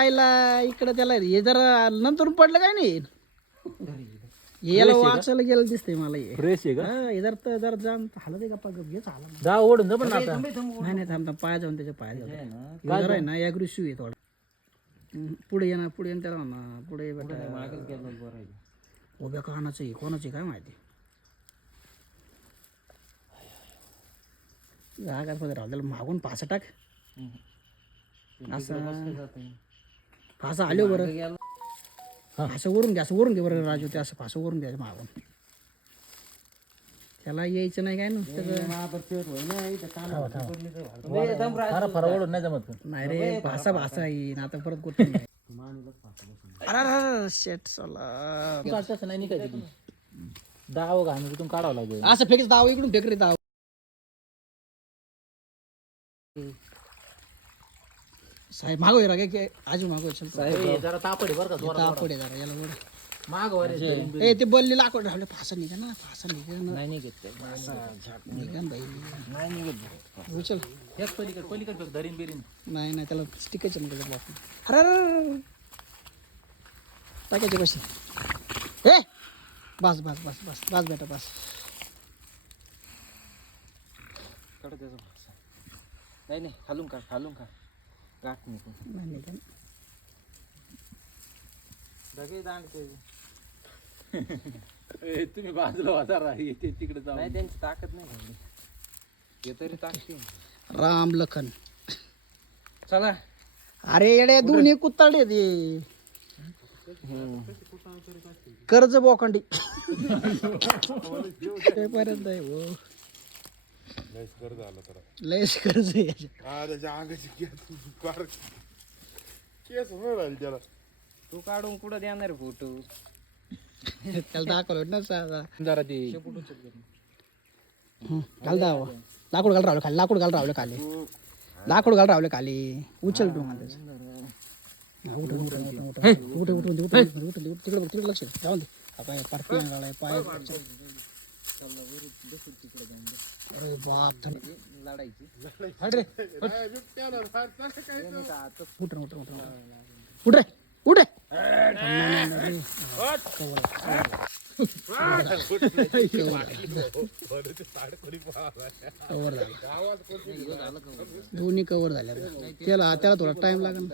खायला इकडं त्याला हे जरा नंतर पडलं काय नाही याला वाचायला गेलं दिसतंय मला हे फ्रेश आहे का हे जर जाम हालत का गप घेच आला जा ओढून जा पण आता नाही नाही थांब पाया जाऊन त्याच्या पाया जाऊन आहे ना ॲग्रेसिव्ह आहे थोडा पुढे ये ना त्याला ना पुढे उभ्या कानाचं आहे कोणाची काय माहिती जागा राहू त्याला मागून फासा टाक असं फासा आलो बरं असं वरून घे बरं राजू ते असं फासं वरून द्यायचं मागून त्याला यायचं नाही काय ना ओढून नाही जमत नाही रे भासा येईन आता परत गोष्ट अरे शेट चला तसं नाही निघायचं दाव घाण तिथून काढावं लागेल असं फेकच दाव इकडून फेक रे दाव साहेब मागो रा की आजू मागो चल जरा तापड बरं का तापड जरा याला बरं माग ए ते बल्ली लाकूड राहिलं फासा निघा ना नाही निघत निघा बाई नाही निघत उचल हेच पलीकडे धरीन बिरीन नाही त्याला स्टिकायचं म्हणजे अरे टाकायचे कसे ए बस बेटा बस काढ त्याचा नाही खालून का गाठ नाही का दगे दांडते तुम्ही बाजूला वाजा येते तिकडे जाऊ नाही त्यांची ताकद नाही हे तरी ताकद राम लखन चला अरे येडे दोन्ही कुत्ताडे ते कर्ज बोखंडी पर्यंत आहे हो लयच कर्ज तू काढून कुठं देणार फोटो त्याला दाखवलं ना जरा ते घाल दाव लाकूड घाल रावलं खाली उचल तू तिकडे लक्ष जाऊन दे पाय अरे बाप लढायची उठ दोन्ही कव्हर झाल्या त्याला थोडा टाइम लागेल